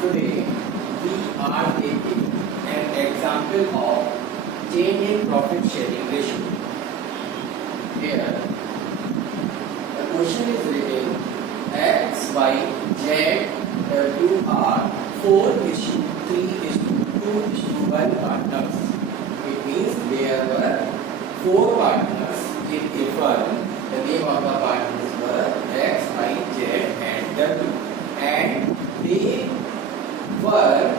Today we are taking an example of change in profit sharing ratio. Here the question is written X, Y, Z, W are 4:3:2:1 partners. It means there were 4 partners in a firm. The name of the partners were X, Y, Z and W, and they were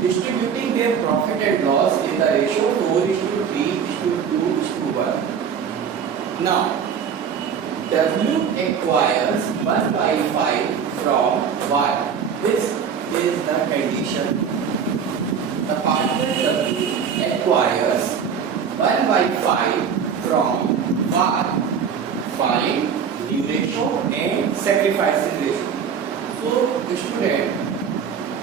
distributing their profit and loss in the ratio 4:3:2:1. Now, W acquires 1/5 from Y. This is the condition. The partner W acquires 1/5 from Y. Find new ratio and sacrificing ratio. So, student,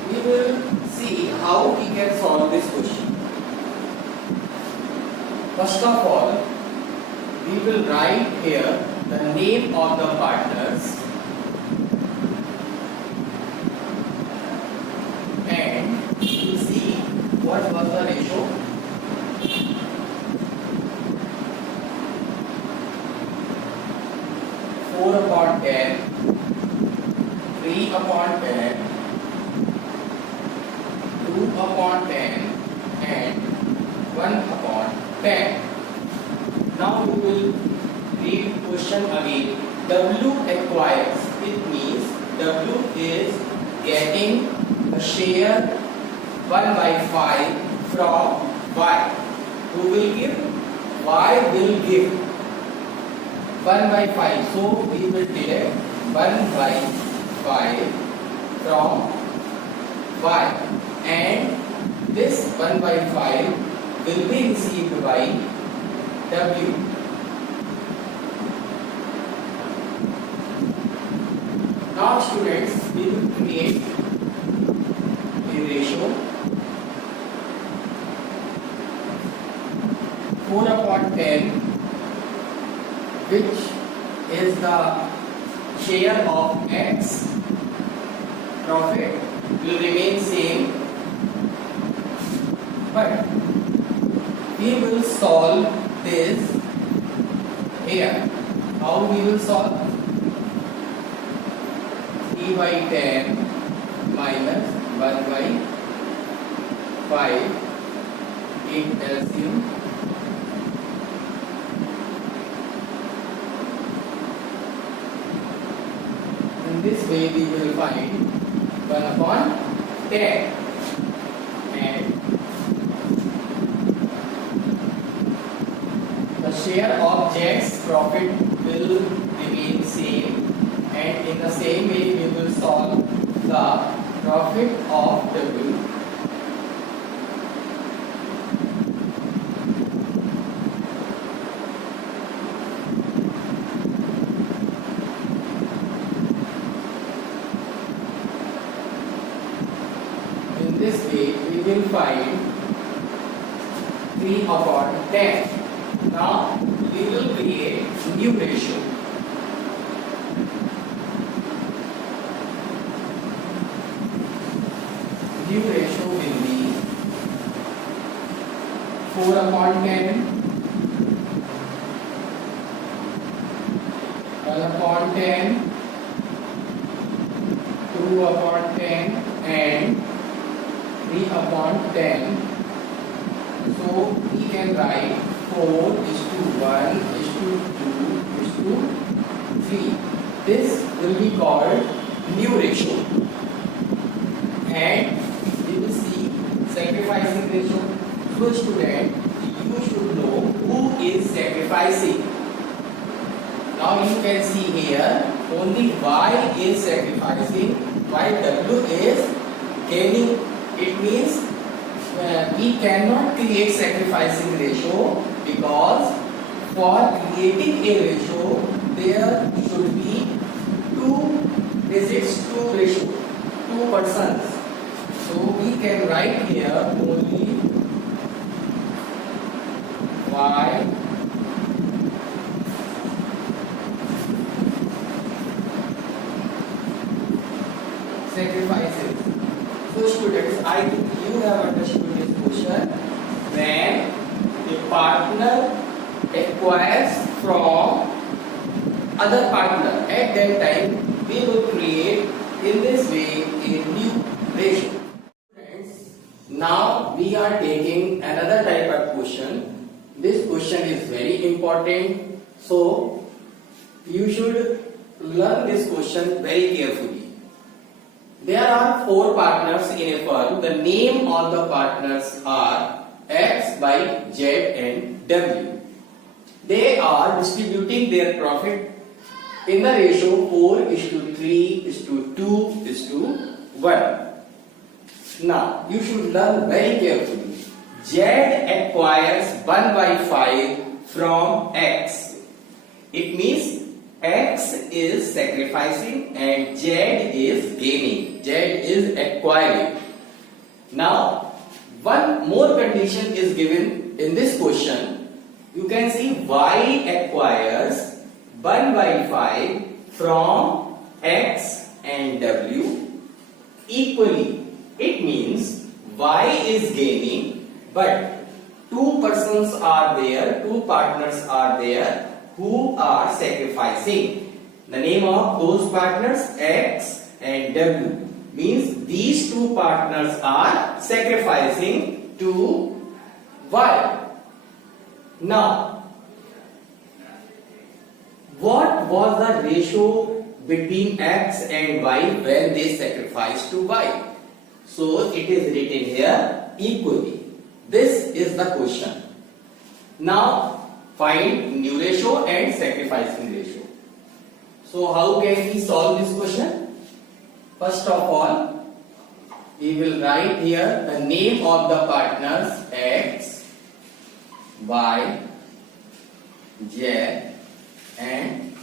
we will see how we can solve this question. First of all, we will write here the name of the partners and we will see what was the ratio. 4/10, 3/10, 2/10 and 1/10. Now we will read question again. W acquires. It means W is getting the share 1/5 from Y. Who will give? Y will give 1/5. So we will delete 1/5 from Y, and this 1/5 will be received by W. Now students, we will create a ratio 4/10, which is the share of X. Profit will remain same, but we will solve this here. How we will solve? 3/10 minus 1/5, 8 LCM. In this way we will find 1/10, and the share of Z's profit will remain same, and in the same way we will solve the profit of W. In this way we will find 3/10. Now we will create new ratio. New ratio will be 4/10, 1/10, 2/10 and 3/10. So we can write 4:1:2:3. This will be called new ratio. And we will see sacrificing ratio. So student, you should know who is sacrificing. Now you can see here only Y is sacrificing while W is gaining. It means we cannot create sacrificing ratio, because for creating a ratio there should be 2 digits to ratio, 2 persons. So we can write here only Y sacrifices. So students, I think you have understood this question. When a partner acquires from other partner, at that time we will create in this way a new ratio. Friends, now we are taking another type of question. This question is very important, so you should learn this question very carefully. There are four partners in a firm. The name of the partners are X, Y, Z and W. They are distributing their profit in the ratio 4:3:2:1. Now, you should learn very carefully. Z acquires 1/5 from X. It means X is sacrificing and Z is gaining. Z is acquiring. Now, one more condition is given in this question. You can see Y acquires 1/5 from X and W equally. It means Y is gaining, but two persons are there, two partners are there who are sacrificing. The name of those partners X and W means these two partners are sacrificing to Y. Now, what was the ratio between X and Y when they sacrificed to Y? So it is written here equally. This is the question. Now find new ratio and sacrificing ratio. So how can we solve this question? First of all, we will write here the name of the partners X, Y, Z and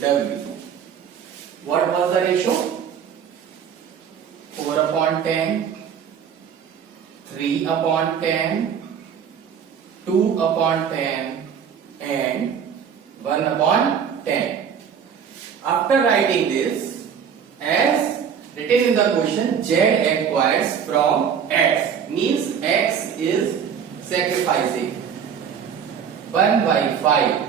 W. What was the ratio? 4/10, 3/10, 2/10 and 1/10. After writing this, as written in the question, Z acquires from X, means X is sacrificing 1/5.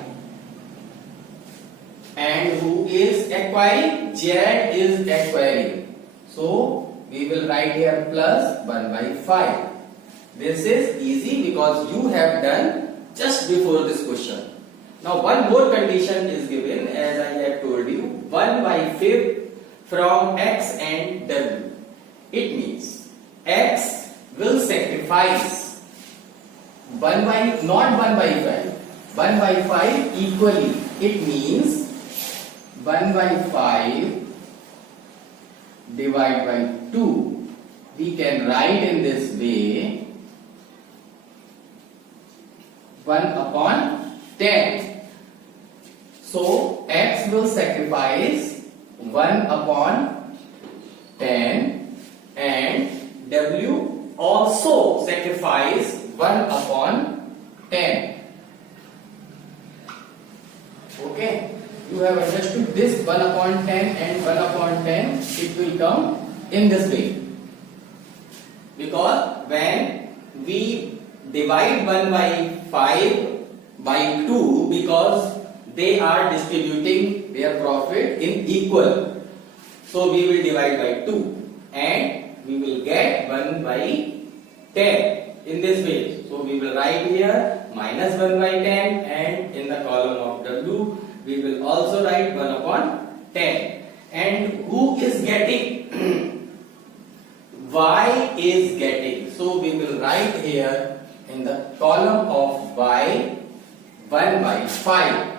And who is acquiring? Z is acquiring. So we will write here plus 1/5. This is easy because you have done just before this question. Now one more condition is given, as I have told you, 1/5 from X and W. It means X will sacrifice not 1/5, 1/5 equally. It means 1/5 divided by 2. We can write in this way 1/10. So X will sacrifice 1/10 and W also sacrifice 1/10. Okay, you have understood this 1/10 and 1/10. It will come in this way, because when we divide 1/5 by 2, because they are distributing their profit in equal, so we will divide by 2 and we will get 1/10 in this way. So we will write here minus 1/10 and in the column of W we will also write 1/10. And who is getting? Y is getting. So we will write here in the column of Y 1/5.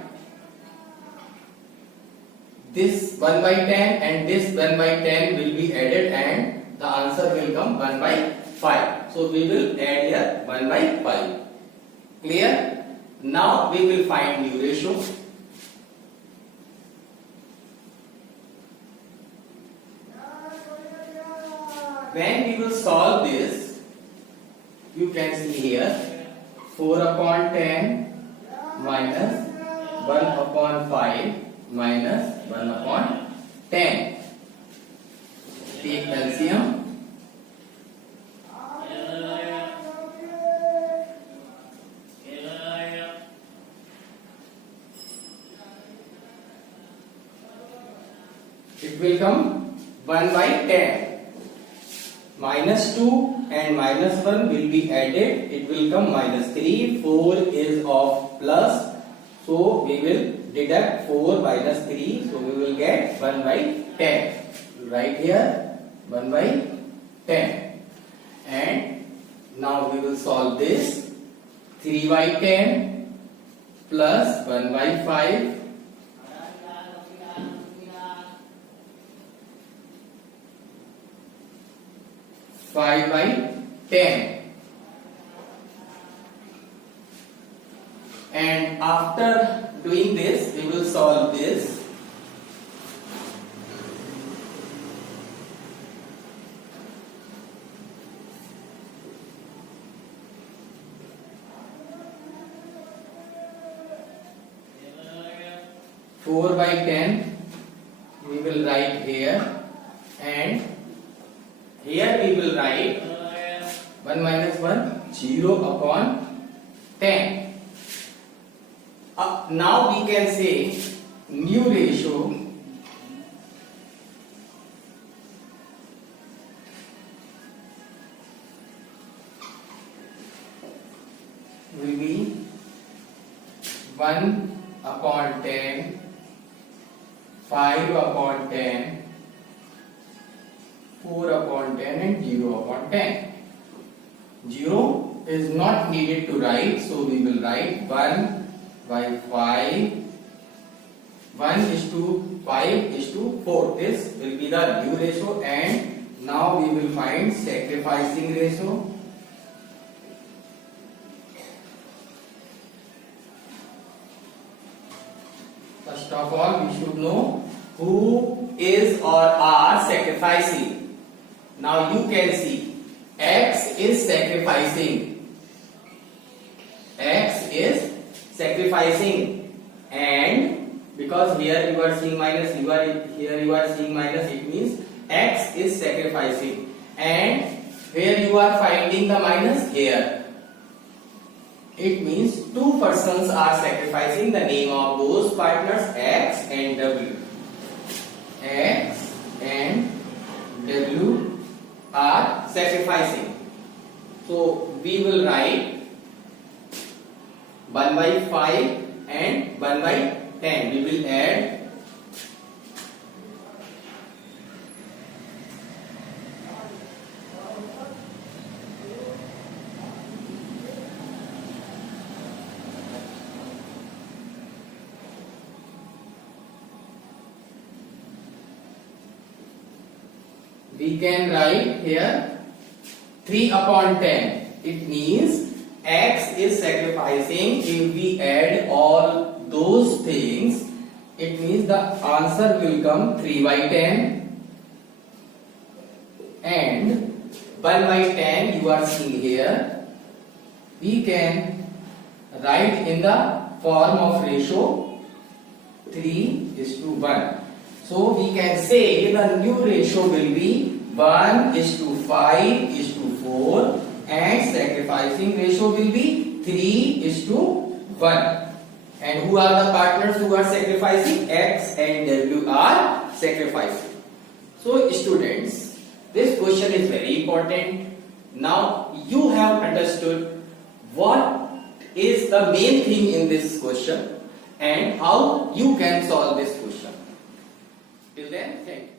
This 1/10 and this 1/10 will be added and the answer will come 1/5. So we will add here 1/5. Clear? Now we will find new ratio. When we will solve this, you can see here 4/10 minus 1/5 minus 1/10. take LCM. It will come 1 by 10. Minus 2 and minus 1 will be added. It will come minus 3. 4 is of plus. So we will deduct 4 minus 3. So we will get 1 by 10. Right here 1 by 10. And now we will solve this. 3 by 10 plus 1 by 5. 5 by 10, and after doing this we will solve this. Four by 10 we will write here, and here we will write 1 minus 1, 0 upon 10. Now we can say new ratio will be 1 upon 10, 5 upon 10, 4 upon 10 and 0 upon 10. 0 is not needed to write, so we will write 1 by 5. 1 is to 5 is to 4. This will be the new ratio, and now we will find sacrificing ratio. First of all, we should know who is or are sacrificing. Now you can see X is sacrificing. X is sacrificing, and because here you are seeing minus, here you are seeing minus, it means X is sacrificing. And where you are finding the minus? Here. It means two persons are sacrificing. The name of those partners X and W. X and W are sacrificing. So we will write 1 by 5 and 1 by 10. We will add we can write here 3 upon 10. It means X is sacrificing. If we add all those things, it means the answer will come 3 by 10 and 1 by 10 you are seeing here. We can write in the form of ratio 3 is to 1. So we can say the new ratio will be 1 is to 5 is to 4, and sacrificing ratio will be 3 is to 1. And who are the partners who are sacrificing? X and W are sacrificing. So students, this question is very important. Now you have understood what is the main thing in this question and how you can solve this question. Till then, thank you.